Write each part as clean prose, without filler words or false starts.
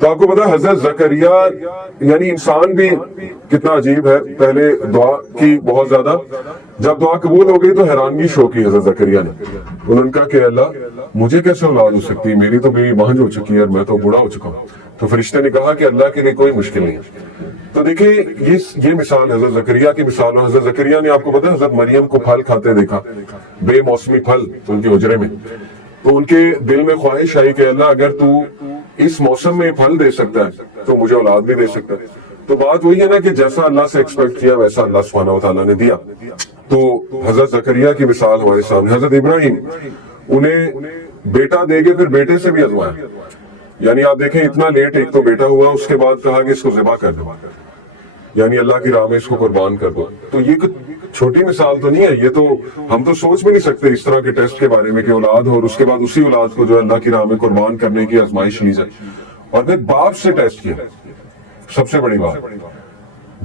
تو آپ کو پتا حضرت زکریا یعنی انسان بھی کتنا عجیب ہے. پہلے دعا کی بہت زیادہ, جب دعا قبول ہو گئی تو حیرانگی شو کی حضرت زکریا نے. انہوں نے کہا کہ اللہ مجھے کیسے اولاد ہو سکتی, میری تو بیوی بانجھ ہو چکی ہے اور میں تو بوڑھا ہو چکا ہوں. تو فرشتے نے کہا کہ اللہ کے لیے کوئی مشکل نہیں. تو دیکھیں یہ مثال حضرت زکریا کی مثال ہے. حضرت زکریا نے آپ کو پتا حضرت مریم کو پھل کھاتے دیکھا, بے موسمی پھل ان کے حجرے میں. تو ان کے دل میں خواہش آئی کہ اللہ اگر تو اس موسم میں پھل دے سکتا ہے تو مجھے اولاد بھی دے سکتا ہے. تو بات وہی ہے نا کہ جیسا اللہ سے ایکسپیکٹ کیا ویسا اللہ سبحانہ و تعالیٰ نے دیا. تو حضرت زکریا کی مثال ہمارے سامنے. حضرت ابراہیم انہیں بیٹا دے کے پھر بیٹے سے بھی آزمایا. یعنی آپ دیکھیں اتنا لیٹ ایک تو بیٹا ہوا, اس کے بعد کہا کہ اس کو ذبح کر دو, یعنی اللہ کی راہ میں اس کو قربان کر دو. تو یہ چھوٹی مثال تو نہیں ہے, یہ تو ہم تو سوچ بھی نہیں سکتے اس طرح کے ٹیسٹ کے بارے میں کہ اولاد ہو اور اس کے بعد اسی اولاد کو جو ہے اللہ کی راہ میں قربان کرنے کی آزمائش لی جائے. اور پھر باپ سے ٹیسٹ کیا, سب سے بڑی بات.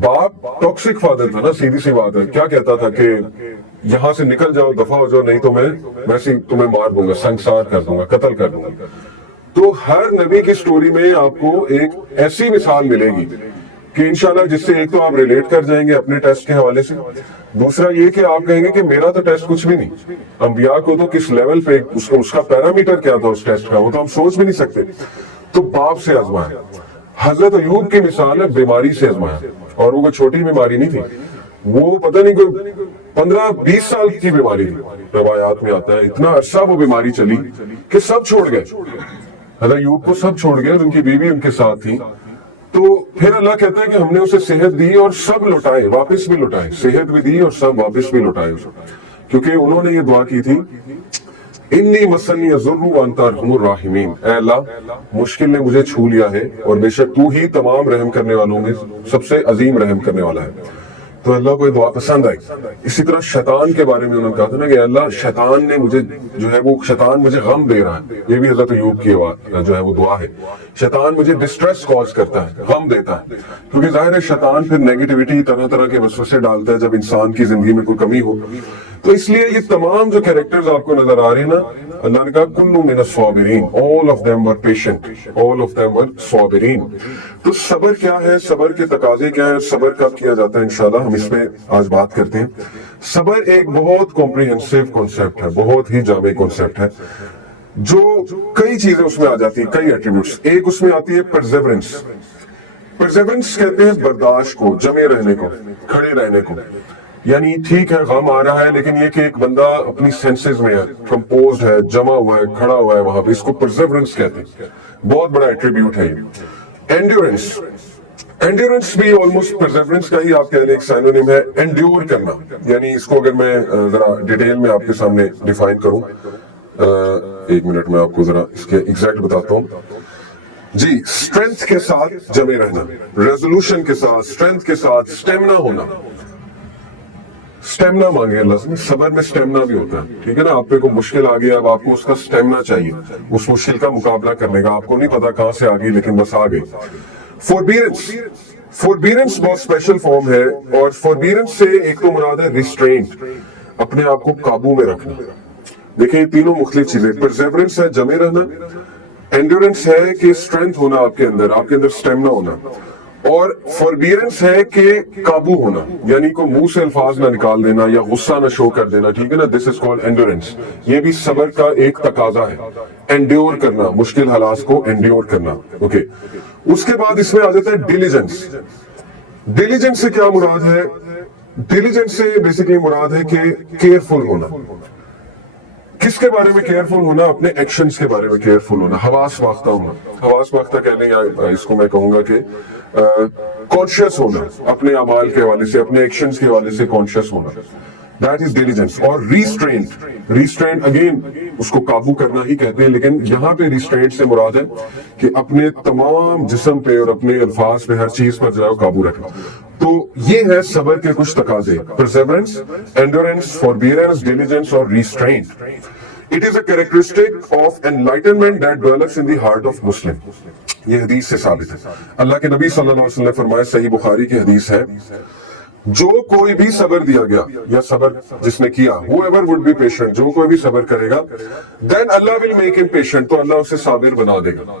باپ ٹاکسک فادر تھا نا, سیدھی سی بات ہے. کیا کہتا تھا کہ یہاں سے نکل جاؤ, دفع ہو جاؤ, نہیں تو میں ویسے تمہیں مار دوں گا, سنگسار کر دوں گا, قتل کر دوں گا. تو ہر نبی کی سٹوری میں آپ کو ایک ایسی مثال ملے گی کہ انشاءاللہ جس سے ایک تو آپ ریلیٹ کر جائیں گے اپنے ٹیسٹ کے حوالے سے, دوسرا یہ کہ آپ کہیں گے کہ میرا تو ٹیسٹ کچھ بھی نہیں. انبیاء کو تو کس لیول پہ اس کا پیرامیٹر کیا تھا اس ٹیسٹ کا, وہ تو ہم سوچ بھی نہیں سکتے. تو باپ سے آزمایا. حضرت ایوب کی مثال ہے بیماری سے آزمایا, اور وہ کوئی چھوٹی بیماری نہیں تھی, وہ پتہ نہیں کوئی 15-20 سال کی بیماری تھی. روایات میں آتا ہے اتنا عرصہ وہ بیماری چلی کہ سب چھوڑ گئے. حضرت ایوب کو سب چھوڑ گئے, ان کی بیوی ان کے ساتھ تھی. تو پھر اللہ کہتا ہے کہ ہم نے اسے صحت دی اور سب لوٹائے, واپس بھی لوٹائے, صحت بھی دی اور سب واپس بھی لوٹائے. کیونکہ انہوں نے یہ دعا کی تھی انی مسنی الضر وانت ارحم الراحمین, اے اللہ مشکل نے مجھے چھو لیا ہے اور بے شک تو ہی تمام رحم کرنے والوں میں سب سے عظیم رحم کرنے والا ہے. تو اللہ کو یہ دعا پسند آئی. اسی طرح شیطان کے بارے میں انہوں نے کہا تھا نا کہ اللہ شیطان نے مجھے جو ہے وہ شیطان مجھے غم دے رہا ہے. یہ بھی حضرت ایوب کی جو ہے وہ دعا ہے. شیطان مجھے ڈسٹریس کاز کرتا ہے, غم دیتا ہے. کیونکہ ظاہر ہے شیطان پھر نیگیٹیوٹی طرح طرح کے وسوسے ڈالتا ہے جب انسان کی زندگی میں کوئی کمی ہو. تو اس لیے یہ تمام جو کیریکٹرز آپ کو نظر آ رہے ہیں نا, اللہ نے کہا کلو من الصابرین, all of them were patient, all of them were صابرین. تو صبر کیا ہے, صبر کے تقاضے کیا ہے, صبر کب کیا جاتا ہے, انشاءاللہ ہم اس پہ آج بات کرتے ہیں. صبر ایک بہت کمپریہنسو کانسیپٹ ہے, بہت ہی جامع کانسیپٹ ہے, جو کئی چیزیں اس میں آ جاتی ہیں, کئی ایٹریبیوٹس. ایک اس میں آتی ہے پرزیورنس. پرزیورنس کہتے ہیں برداشت کو, جمے رہنے کو, کھڑے رہنے کو. یعنی ٹھیک ہے غم آ رہا ہے لیکن یہ کہ ایک بندہ اپنی سینسز میں ہے, کمپوزڈ ہے, جمع ہوا ہے, کھڑا ہوا ہے وہاں پہ, اس کو پرزیورنس کہتے ہیں. بہت بڑا ایٹریبیوٹ ہے یہ. اینڈیورنس, اینڈیورنس بھی آلموسٹ پرزیورنس کا ہی آپ کہہ لیں ایک سائنونیم ہے. انڈیور کرنا, یعنی اس کو اگر میں ذرا ڈیٹیل میں آپ کے سامنے ڈیفائن کروں, ایک منٹ میں آپ کو ذرا اس کے ایگزیکٹ بتاتا ہوں. جی, اسٹرینتھ کے ساتھ جمے رہنا, ریزولوشن کے ساتھ, اسٹرینتھ کے ساتھ, اسٹیمنا ہونا. اسٹیمنا مانگے اللہ سے. صبر میں اسٹیمنا بھی ہوتا ہے, ٹھیک ہے نا. آپ پہ کوئی مشکل آ گیا, اب آپ کو اس کا اسٹیمنا چاہیے, اس مشکل کا مقابلہ کرنے کا. آپ کو نہیں پتا کہاں سے آ گئی لیکن بس آ گئی. فوربیرنس, فوربیرنس بہت اسپیشل فارم ہے, اور فوربیرنس سے ایک تو مراد ہے ریسٹرینٹ, اپنے آپ کو قابو میں رکھنا. دیکھیں یہ تینوں مختلف چیزیں. پرزیورنس ہے جمے رہنا, اینڈیورنس ہے کہ اسٹرینتھ ہونا آپ کے اندر اسٹیمنا ہونا, اور فوربیرنس ہے کہ قابو ہونا, یعنی کو منہ سے الفاظ نہ نکال دینا یا غصہ نہ شو کر دینا, ٹھیک ہے نا. دس از کالڈ اینڈیورنس. یہ بھی صبر کا ایک تقاضا ہے, انڈیور کرنا, مشکل حالات کو انڈیور کرنا. اوکے, اس کے بعد اس میں آ جاتا ہے ڈیلیجنس. ڈیلیجنس سے کیا مراد ہے؟ ڈیلیجنس سے بیسیکلی مراد ہے کہ کیئرفل ہونا. کس کے بارے میں کیئرفل ہونا؟ اپنے ایکشنز کے بارے میں کیئرفل ہونا, حواس باختہ ہونا. حواس باختہ کہہ لیں یا اس کو میں کہوں گا کہ کانشیس ہونا, اپنے اعمال کے حوالے سے, اپنے ایکشنز کے حوالے سے کانشیس ہونا. That is diligence. اور ریسٹرینٹ, ریسٹرینٹ اگین اس کو قابو کرنا ہی کہتے ہیں, لیکن یہاں پہ ریسٹرینٹ سے مراد ہے کہ اپنے تمام جسم پہ اور اپنے الفاظ پہ, ہر چیز پر جو ہے قابو رکھنا. تو یہ ہے صبر کے کچھ تقاضے: پرسیورنس, اینڈورنس, فوربیئرنس, ڈیلیجنس اور restraint. It is a characteristic of enlightenment that develops in the heart of Muslim. یہ حدیث سے ثابت ہے. اللہ کے نبی صلی اللہ علیہ وسلم نے فرمایا, صحیح بخاری کی حدیث ہے, جو کوئی بھی صبر دیا گیا یا صبر جس نے کیا, whoever would be patient, جو کوئی بھی صبر کرے گا, then Allah will make him patient, تو اللہ اسے صابر بنا دے گا.